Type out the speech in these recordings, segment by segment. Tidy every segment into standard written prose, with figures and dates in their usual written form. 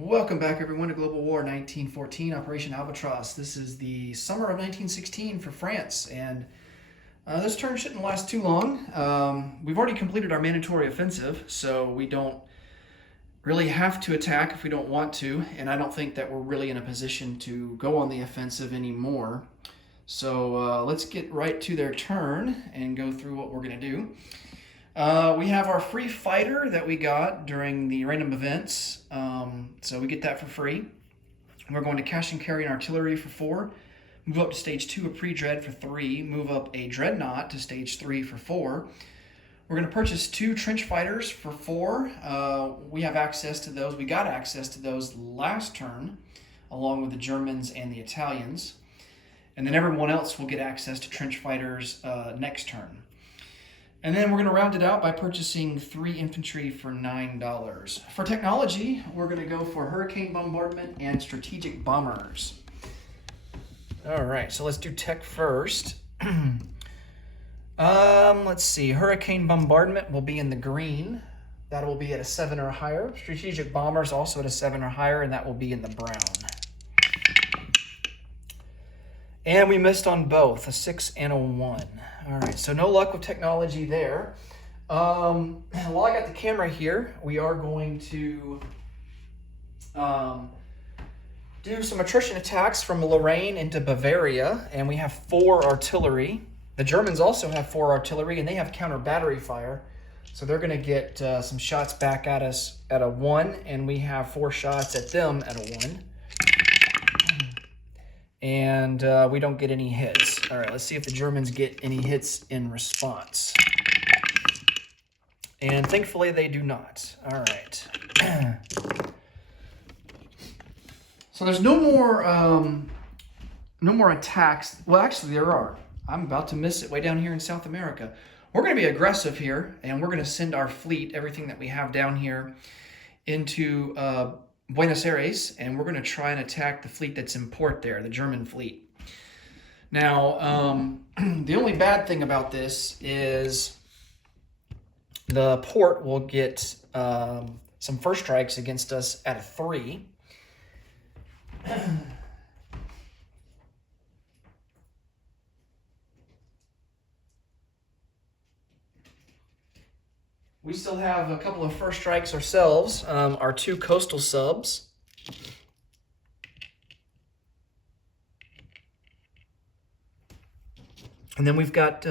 Welcome back, everyone, to Global War 1914, Operation Albatross. This is the summer of 1916 for France, and this turn shouldn't last too long. We've already completed our mandatory offensive, so we don't really have to attack if we don't want to, and I don't think that we're really in a position to go on the offensive anymore. So let's get right to their turn and go through what we're going to do. We have our free fighter that we got during the random events, so we get that for free. We're going to cash and carry an artillery for 4, move up to stage 2 a pre-dread for 3, move up a dreadnought to stage 3 for 4. We're going to purchase 2 trench fighters for 4. We have access to those. We got access to those last turn, along with the Germans and the Italians. And then everyone else will get access to trench fighters next turn. And then we're going to round it out by purchasing 3 infantry for $9. For technology, we're going to go for hurricane bombardment and strategic bombers. All right, so let's do tech first. Let's see. Hurricane bombardment will be in the green. That will be at a 7 or higher. Strategic bombers also at a 7 or higher, and that will be in the brown. And we missed on both, a 6 and a 1. All right, so no luck with technology there. While I got the camera here, we are going to do some attrition attacks from Lorraine into Bavaria, and we have 4 artillery. The Germans also have 4 artillery, and they have counter battery fire. So they're going to get some shots back at us at a 1, and we have 4 shots at them at a 1. And we don't get any hits. All right, let's see if the Germans get any hits in response. And thankfully they do not. All right. So there's no more attacks. Well, actually there are. I'm about to miss it way down here in South America. We're going to be aggressive here, and we're going to send our fleet, everything that we have down here, into Buenos Aires, and we're going to try and attack the fleet that's in port there, the German fleet. Now, the only bad thing about this is the port will get some first strikes against us at a 3. We still have a couple of first strikes ourselves, our 2 coastal subs. And then we've got,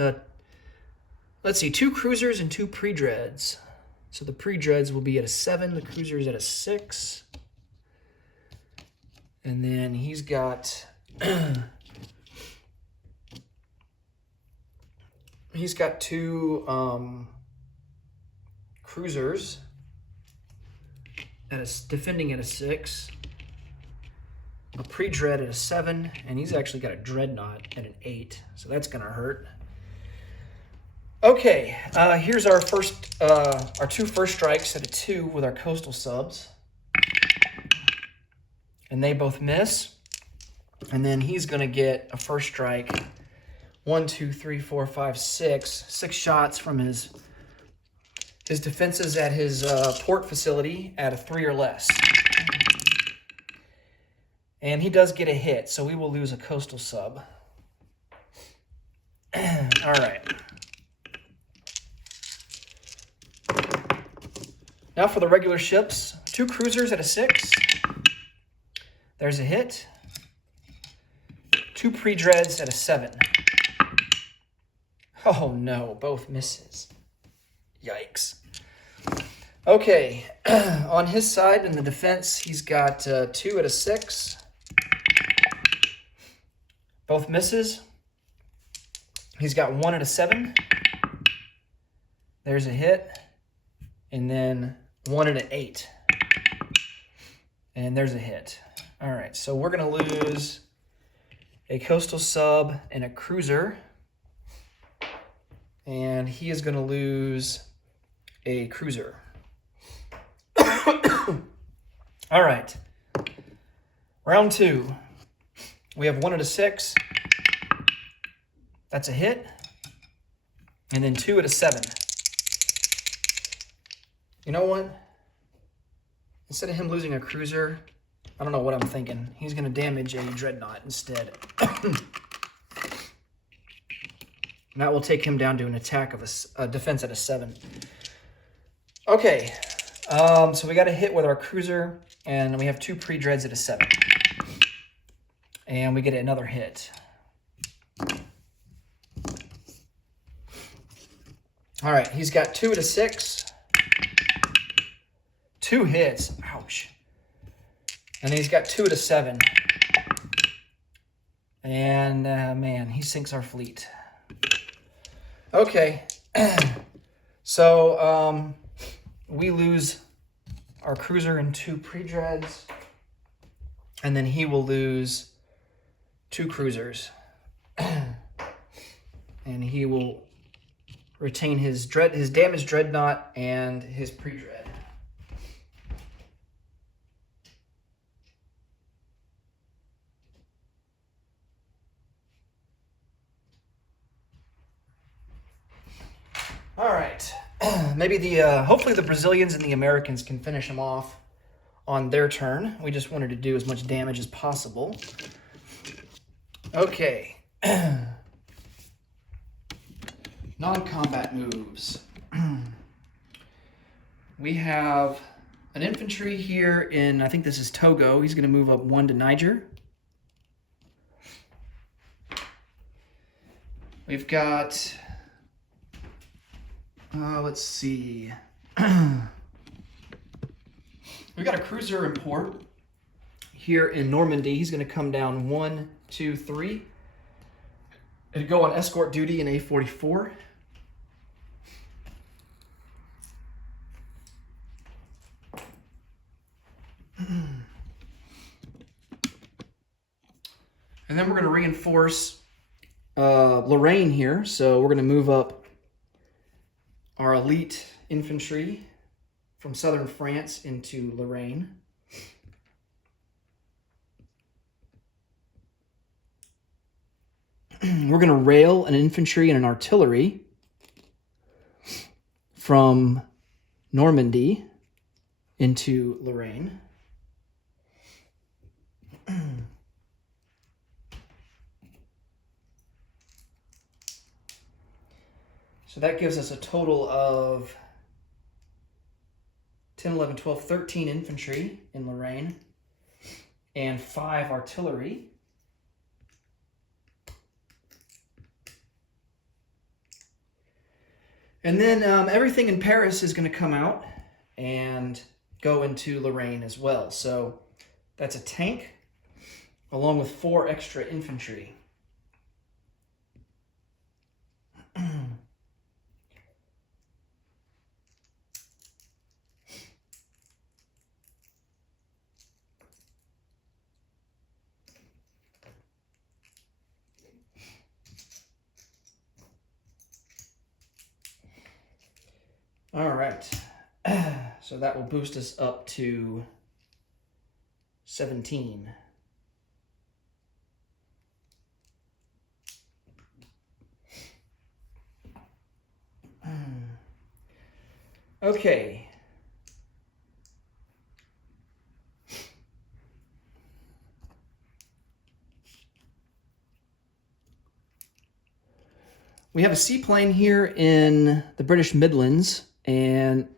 let's see, 2 cruisers and 2 pre-dreads. So the pre-dreads will be at a 7, the cruisers at a 6. And then he's got, he's got 2 cruisers at defending at a 6, a pre-dread at a 7, and he's actually got a dreadnought at an 8, so that's gonna hurt. Okay, here's our 2 first strikes at a 2 with our coastal subs, and they both miss. And then he's gonna get a first strike, 1, 2, 3, 4, 5, 6 shots from his defenses at his port facility at a 3 or less. And he does get a hit, so we will lose a coastal sub. All right. Now for the regular ships, 2 cruisers at a 6. There's a hit. 2 pre-dreads at a 7. Oh no, both misses. Yikes. Okay, on his side in the defense, he's got 2 at a 6. Both misses. He's got 1 at a 7. There's a hit. And then 1 at an 8. And there's a hit. All right, so we're going to lose a coastal sub and a cruiser. And he is going to lose a cruiser. All right. Round 2. We have 1 at a 6. That's a hit. And then 2 at a 7. You know what? instead of him losing a cruiser, I don't know what I'm thinking. He's going to damage a dreadnought instead. And that will take him down to an attack of a defense at a 7. Okay, so we got a hit with our cruiser, and we have 2 pre-dreads at a 7. And we get another hit. All right, he's got 2 at a 6. 2 hits. Ouch. And he's got 2 at a 7. And, man, he sinks our fleet. Okay. So, we lose our cruiser and 2 pre-dreads. And then he will lose 2 cruisers. And he will retain his damaged dreadnought and his pre-dread. All right. Maybe hopefully the Brazilians and the Americans can finish him off on their turn. We just wanted to do as much damage as possible. Okay. Non-combat moves. We have an infantry here in, I think this is Togo. He's going to move up 1 to Niger. We've got, let's see. We've got a cruiser in port here in Normandy. He's going to come down 1, 2, 3. It'll go on escort duty in A44. And then we're going to reinforce Lorraine here. So we're going to move up our elite infantry from southern France into Lorraine. We're going to rail an infantry and an artillery from Normandy into Lorraine. So that gives us a total of 10, 11, 12, 13 infantry in Lorraine and 5 artillery. And then everything in Paris is going to come out and go into Lorraine as well. So that's a tank along with 4 extra infantry. All right, so that will boost us up to 17. Okay. We have a seaplane here in the British Midlands. And,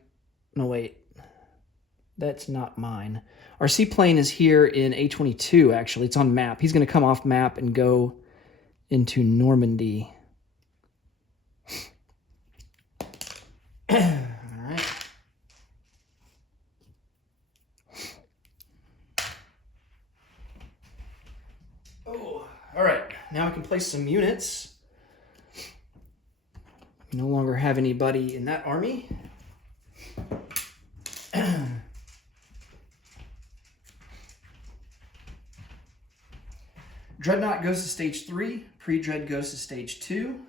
no, wait, that's not mine. Our seaplane is here in A22, actually. It's on map. He's going to come off map and go into Normandy. All right. Oh, all right. Now I can place some units. We no longer have anybody in that army. Dreadnought goes to stage 3. Pre-dread goes to stage 2.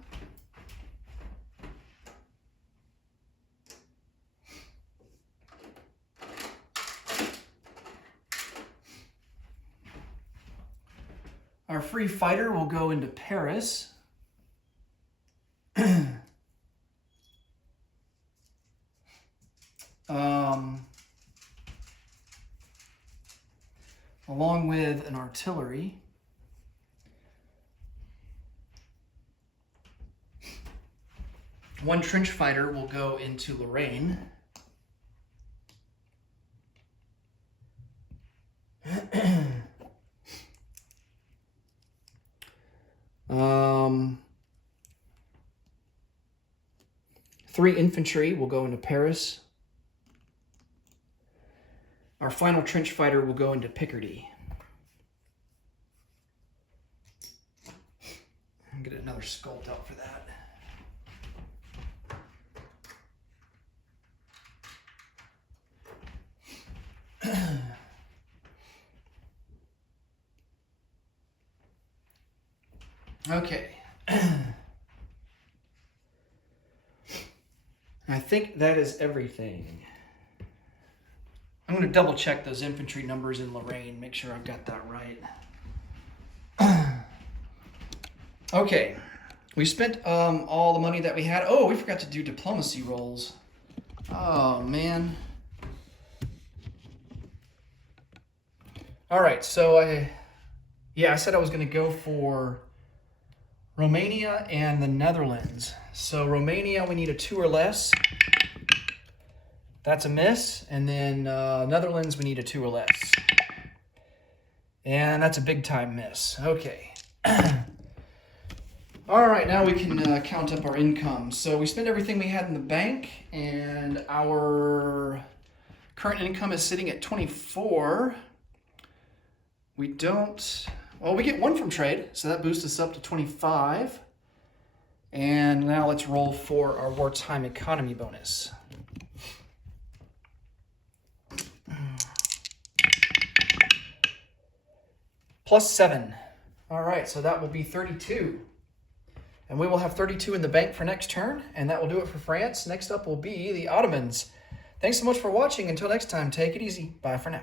Our free fighter will go into Paris. along with an artillery. One trench fighter will go into Lorraine. Three infantry will go into Paris. Our final trench fighter will go into Picardy. I'll get another sculpt out for that. Okay. I think that is everything. I'm going to double check those infantry numbers in Lorraine, make sure I've got that right. Okay, we spent all the money that we had. Oh, we forgot to do diplomacy rolls. Oh, man. All right, so I said I was going to go for Romania and the Netherlands. So Romania, we need a 2 or less. That's a miss. And then Netherlands, we need a 2 or less. And that's a big time miss. Okay. All right, now we can count up our income. So we spent everything we had in the bank, and our current income is sitting at 24. We don't... Well, we get 1 from trade, so that boosts us up to 25. And now let's roll for our wartime economy bonus. +7. All right, so that will be 32. And we will have 32 in the bank for next turn, and that will do it for France. Next up will be the Ottomans. Thanks so much for watching. Until next time, take it easy. Bye for now.